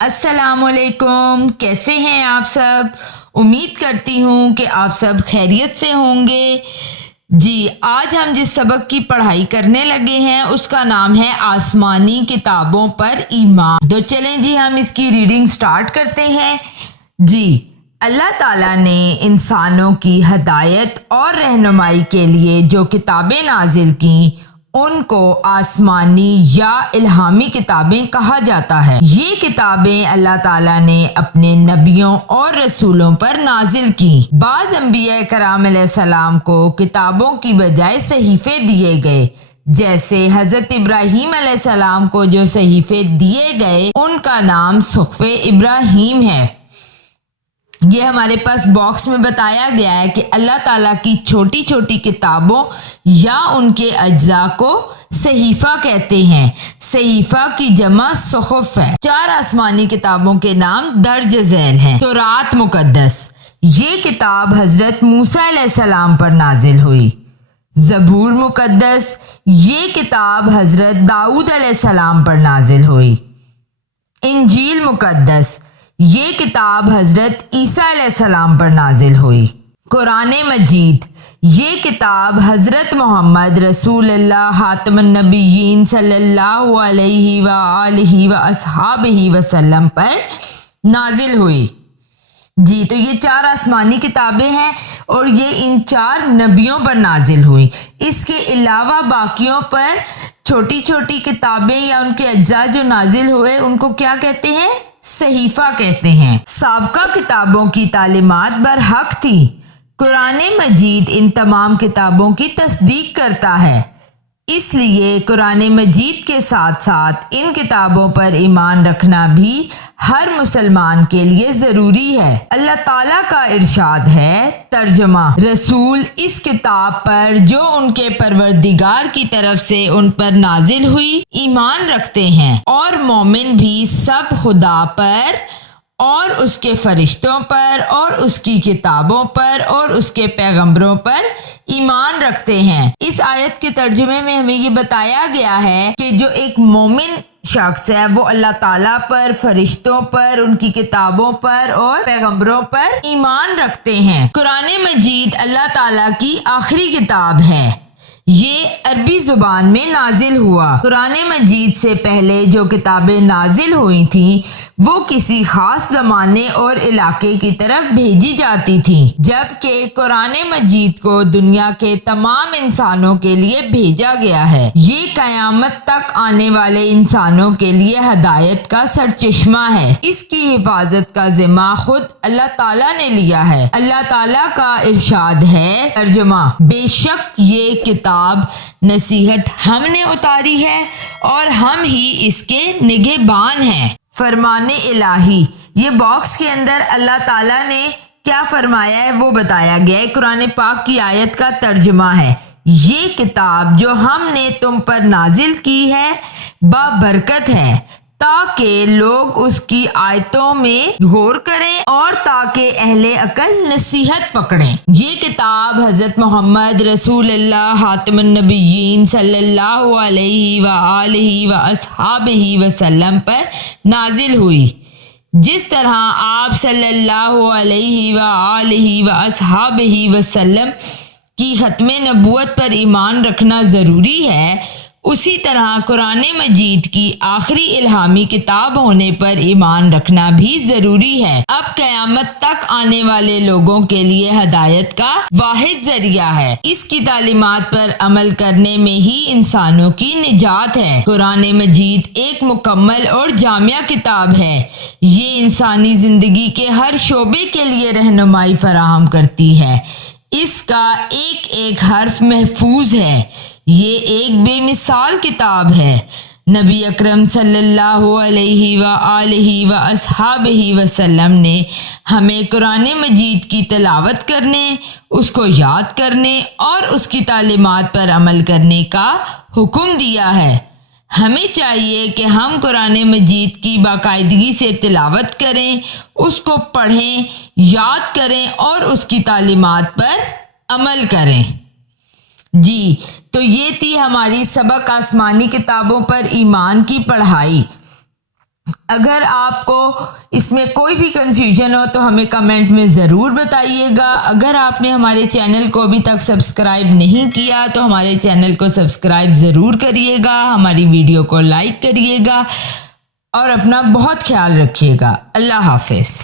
अस्सलाम वालेकुम। कैसे हैं आप सब? उम्मीद करती हूँ कि आप सब खैरियत से होंगे। जी, आज हम जिस सबक की पढ़ाई करने लगे हैं उसका नाम है आसमानी किताबों पर ईमान। तो चलें जी, हम इसकी रीडिंग स्टार्ट करते हैं। जी, अल्लाह ताला ने इंसानों की हदायत और रहनुमाई के लिए जो किताबें नाजिल की उनको आसमानी या इल्हामी किताबें कहा जाता है। ये किताबें अल्लाह ताला ने अपने नबियों और रसूलों पर नाजिल की। बाज़ अंबिया कराम अलैहिस्सलाम को किताबों की बजाय सहीफे दिए गए। जैसे हजरत इब्राहीम अलैहिस्सलाम को जो सहीफे दिए गए उनका नाम सुहफ़े इब्राहीम है। ये हमारे पास बॉक्स में बताया गया है कि अल्लाह ताला की छोटी छोटी किताबों या उनके अज्जा को सहीफा कहते हैं। सहीफा की जमा सुहफ़ है। 4 आसमानी किताबों के नाम दर्ज झैल हैं। तौरात मुकद्दस, ये किताब हजरत मूसा अलैहिस्सलाम पर नाजिल हुई। ज़बूर मुकद्दस, ये किताब हजरत दाऊद अलैहिस्सलाम पर नाजिल हुई। इंजील मुकद्दस, ये किताब हजरत ईसा अलैहिस्सलाम पर नाजिल हुई। कुरान मजीद, ये किताब हजरत मोहम्मद रसूलुल्लाह खातमुन नबिय्यीन सल्लल्लाहु अलैहि व आलिहि व अस्हाबिहि वसल्लम पर नाजिल हुई। जी, तो ये 4 आसमानी किताबें हैं और ये इन 4 नबियों पर नाजिल हुई। इसके अलावा बाकियों पर छोटी छोटी किताबें या उनके अज्जा जो नाजिल हुए उनको क्या कहते हैं? सहीफा कहते हैं। साबका किताबों की तालीमात बरहक थी। कुरान मजीद इन तमाम किताबों की तस्दीक करता है, इसलिए कुरान मजीद के साथ साथ इन किताबों पर ईमान रखना भी हर मुसलमान के लिए ज़रूरी है। अल्लाह ताला का इरशाद है, तर्जुमा, रसूल इस किताब पर जो उनके परवरदिगार की तरफ से उन पर नाजिल हुई ईमान रखते हैं और मोमिन भी सब खुदा पर और उसके फरिश्तों पर और उसकी किताबों पर और उसके पैगंबरों पर ईमान रखते हैं। इस आयत के तर्जुमे में हमें ये बताया गया है कि जो एक मोमिन शख्स है वो अल्लाह ताला पर, फरिश्तों पर, उनकी किताबों पर और पैगंबरों पर ईमान रखते हैं। कुरान मजीद अल्लाह ताला की आखिरी किताब है। ये अरबी जुबान में नाजिल हुआ। कुरान मजीद से पहले जो किताबें नाजिल हुई थी वो किसी खास ज़माने और इलाके की तरफ भेजी जाती थी, जबकि कुरान मजीद को दुनिया के तमाम इंसानों के लिए भेजा गया है। ये क़यामत तक आने वाले इंसानों के लिए हदायत का सरचश्मा है। इसकी हिफाजत का जिम्मा खुद अल्लाह ताला ने लिया है। अल्लाह ताला का इरशाद है, तर्जुमा, बेशक ये किताब नसीहत हमने उतारी है और हम ही इसके निगहबान हैं। फरमाने इलाही, ये बॉक्स के अंदर अल्लाह ताला ने क्या फरमाया है वो बताया गया है। कुरान पाक की आयत का तर्जुमा है, ये किताब जो हमने तुम पर नाजिल की है बाबरकत है ताकि लोग उसकी आयतों में गौर करें और ताकि अहले अकल नसीहत पकड़ें। ये किताब हजरत मोहम्मद रसूलुल्लाह खातमुन नबिय्यीन सल्लल्लाहु अलैहि व आलिहि व अस्हाबिहि वसल्लम पर नाजिल हुई। जिस तरह आप सल्लल्लाहु अलैहि व आलिहि व अस्हाबिहि वसल्लम की खत्मे नबूवत पर ईमान रखना ज़रूरी है, उसी तरह कुरान मजीद की आखिरी इल्हामी किताब होने पर ईमान रखना भी ज़रूरी है। अब क़यामत तक आने वाले लोगों के लिए हदायत का वाहिद ज़रिया है। इसकी तालीमात पर अमल करने में ही इंसानों की निजात है। कुरान मजीद एक मुकम्मल और जामिया किताब है। ये इंसानी ज़िंदगी के हर शोबे के लिए रहनुमाई फराहम करती है। इसका एक एक हर्फ महफूज है। ये एक बेमिसाल किताब है। नबी अकरम सल्लल्लाहु अलैहि व आलिहि व अस्हाबिहि वसल्लम ने हमें कुरान मजीद की तिलावत करने, उसको याद करने और उसकी तालीमात पर अमल करने का हुक्म दिया है। हमें चाहिए कि हम कुरान मजीद की बाकायदगी से तिलावत करें, उसको पढ़ें, याद करें और उसकी तालीमात पर अमल करें। जी, तो ये थी हमारी सबक आसमानी किताबों पर ईमान की पढ़ाई। अगर आपको इसमें कोई भी कंफ्यूजन हो तो हमें कमेंट में ज़रूर बताइएगा। अगर आपने हमारे चैनल को अभी तक सब्सक्राइब नहीं किया तो हमारे चैनल को सब्सक्राइब ज़रूर करिएगा, हमारी वीडियो को लाइक करिएगा और अपना बहुत ख्याल रखिएगा। अल्लाह हाफिज़।